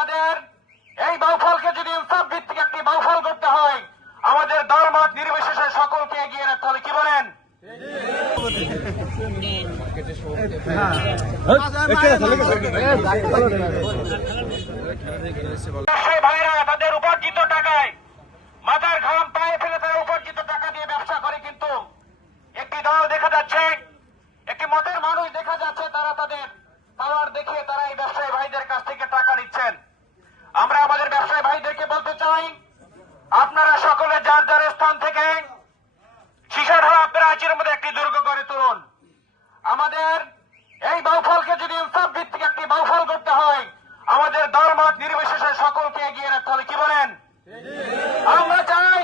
আমাদের এই বাউফলকে যদি ইনসাফ ভিত্তিক একটি বাউফল করতে হয় আমাদের দল মত নির্বিশেষে সকলকে এগিয়ে রাখতে হবে। কি বলেন? ব্যবসায়ী ভাইরা তাদের উপার্জিত টাকায় মাথার ঘাম পায়ে ফেলে তারা উপার্জিত টাকা দিয়ে ব্যবসা করে কিন্তু একটি দল দেখা যাচ্ছে একটি মতের মানুষ দেখা যাচ্ছে তারা তাদের পাওয়ার দেখিয়ে তারা এই ব্যবসায়ী ভাইদের কাছ থেকে টাকা নিচ্ছেন আমরা আমাদের ব্যবসায়ী চাই আপনারা সকলে যার যার স্থান থেকে শিশার হওয়া আপনারা আজের মধ্যে একটি দুর্গ করে তুলুন আমাদের এই বাউফলকে যদি ইনসাফ ভিত্তিক একটি বাউফল করতে হয় আমাদের দল মত নির্বিশেষে সকলকে এগিয়ে রাখতে হবে কি বলেন আমরা চাই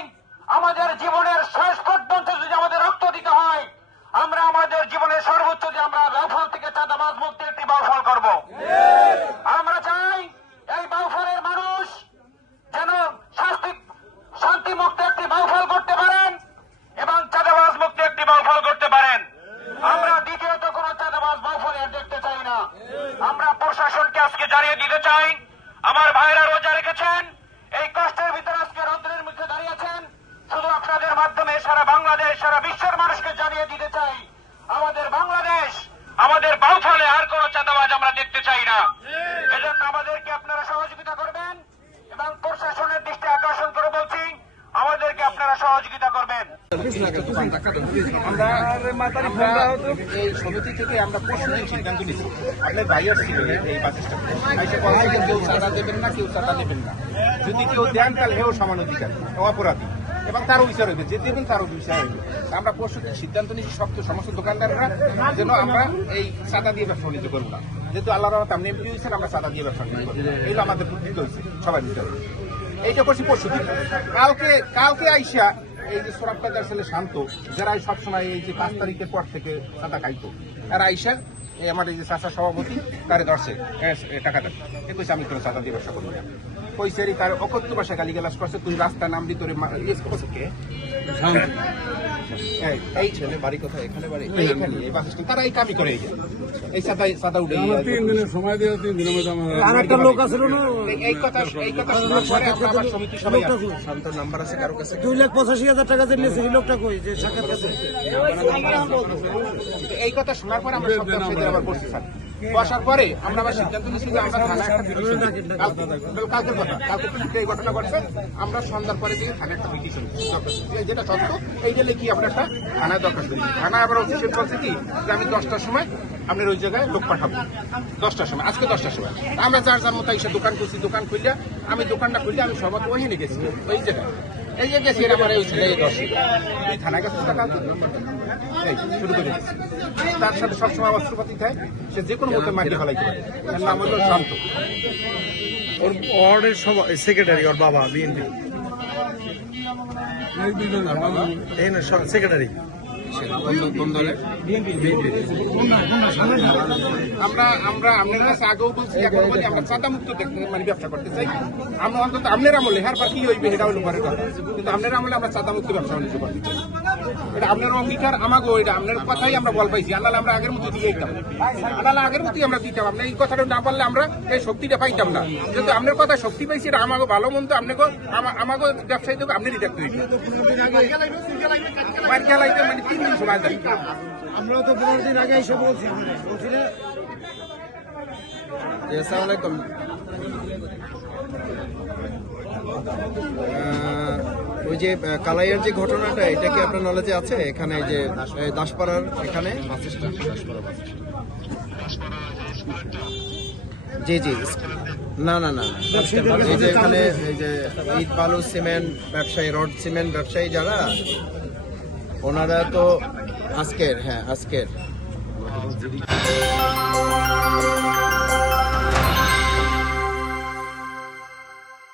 আমাদের জীবনের শেষ পর্যন্ত যদি আমাদের রক্ত দিতে হয় আমরা আমাদের জীবনের সর্বোচ্চ যে আমরা বাউফল থেকে চাঁদাবাজ মুক্তি একটি বাউফল করব আমরা চাই এই বাউফলের মানুষ যেন শাস্তি শান্তি মুক্ত একটি বাউফল করতে পারেন এবং চাঁদাবাজ মুক্ত একটি বাউফল করতে পারেন আমরা দ্বিতীয়ত কোন চাঁদাবাজ বাউফল আর দেখতে চাই না আমরা প্রশাসনকে আজকে জানিয়ে দিতে চাই আমার ভাইরা রোজা রেখেছেন এই কষ্টের ভিতরে আজকে রৌদ্রের মুখে দাঁড়িয়েছেন শুধু আপনাদের মাধ্যমে সারা বাংলাদেশ সারা বিশ্বের মানুষকে জানিয়ে দিতে চাই আমাদের বাংলাদেশ আমাদের বাউফলে আর কোন চাঁদাবাজ আমরা দেখতে চাই না এজন্য আমাদেরকে আপনারা সহযোগিতা করবেন এবং প্রশাসনের দৃষ্টি আকর্ষণ করে বলছি আমাদেরকে আপনারা সহযোগিতা করবেন আমরা আমরা এই থেকে আমরা সিদ্ধান্ত ছিল এই কেউ দেবেন না, কেউ দেবেন না। যদি কেউ দেন, তাহলে হেও সমান অধিকার অপরাধী। এবং তারও বিচার হইবে, যে দেবেন তারও বিচার হইবে। আমরা পরশু সিদ্ধান্ত নিচ্ছি সব সমস্ত দোকানদাররা, যেন আমরা এই চাঁদা দিয়ে ব্যবসা বাণিজ্য করব না। যেহেতু আল্লাহ রহমত আপনি হয়েছেন আমরা চাঁদা দিয়ে ব্যবসা বাণিজ্য করব। এইগুলো আমাদের বুদ্ধিতে হয়েছে, সবাই ভিতরে এইটা করছি পরশু কালকে কালকে আইসা এই যে সোরাব কাজার ছেলে শান্ত যারা এই সবসময় এই যে পাঁচ তারিখের পর থেকে সাদা খাইতো তারা আইসা আমার এই যে চাষা সভাপতি তারে ধরছে। টাকা দেন। এ কইছে আমি তোর চাঁদা দিয়ে ব্যবসা করব না। কইছে রে তার অকথ্য ভাষায় গালি গালাস করছে তুই রাস্তা নাম দি তোরে মা- করছে কে? এই- এই ছেলে বাড়ি কোথায়? এখানে বাড়ি? এইখানে এই বাস স্ট্যান্ড। তারা এই কামই করে এই এই সাদা সাদা উঠে তিন দিনের সময় দিয়ে তিন দিনের মধ্যে আমার আর একটা লোক আছে না এই- এই কথা এই কথা শোনার পরে আমরা আবার সমিতি সবাই লোকটা আসছি। নাম্বার আছে কারও কাছে? দুই লাখ পঁচাশি হাজার টাকা দিয়ে নিয়েছে সেই লোকটা কই? যে সাক্ষাৎ কাছে এই কথা শোনার পরে আমরা সব ব্যবসায়ীদের আবার বসছি স্যার। বসার পরে আমরা আবার সিদ্ধান্ত যে আমরা থানায় একটা পিটিশন কালকের কথা। কালকে এই ঘটনা ঘটছে। আমরা সন্ধ্যার পরে দিয়ে থানায় একটা পিটিশন যেটা সত্য এইটা আমরা একটা থানায় দরখাস্ত দিচ্ছি থানা আবার অফিসিয়াল বলছে কি যে আমি দশটার সময় আপনার ওই জায়গায় লোক পাঠাবো। দশটার সময় আজকে দশটার সময়। আমরা যার যার মতো এসে দোকান করছি দোকান খুললে আমি দোকানটা খুললে আমি সবাই ওইখানে গেছি ওই জায়গায়। এই যে গেছি আমার ওই ছেলে এই থানায় গেছে এই শুরু করে। তার সাথে সবসময় অস্ত্রপাতি থাকে সে যে কোনো মতো মাটি ফেলাইতে পারে। তার নাম হলো শান্ত। ওর ওয়ার্ডের সভা সেক্রেটারি ওর বাবা বিএনপি এই না আমার আমরা আমরা আপনার কাছে বলছি, এখন চাঁদা মুক্ত মানে ব্যবসা করতে চাই। আমরা অন্তত আপনার আমলে, হের কি হইবে কিন্তু আপনার আমলে আমরা চাঁদা মুক্ত ব্যবসা এটা আপনার অঙ্গীকার, আমাকেও এটা আপনার কথাই আমরা বল পাইছি। আনালে আমরা আগের মতো দিয়ে দিতাম। আনালে আগের মতোই আমরা দিতাম। আপনার এই কথাটা না পারলে আমরা এই শক্তিটা পাইতাম না। যেহেতু আপনার কথা শক্তি পাইছি, এটা আমাকে ভালো মন্দ আপনাকে আমাকে ব্যবসায়ী দেবো, আপনারই দেখতে হইবে। মানে তিন সময় দেয় আমরাও তো পনেরো দিন আগে এসে বলছি। বলছি না। আসসালামাইকুম ওই যে কালাইয়ের যে ঘটনাটা এটা কি আপনার নলেজে আছে? এখানে এই যে এই দাসপাড়ার এখানে? জি জি। না না না। না। এই যে এখানে এই যে ইট বালু সিমেন্ট ব্যবসায়ী রড সিমেন্ট ব্যবসায়ী যারা ওনারা তো আজকের হ্যাঁ আজকের।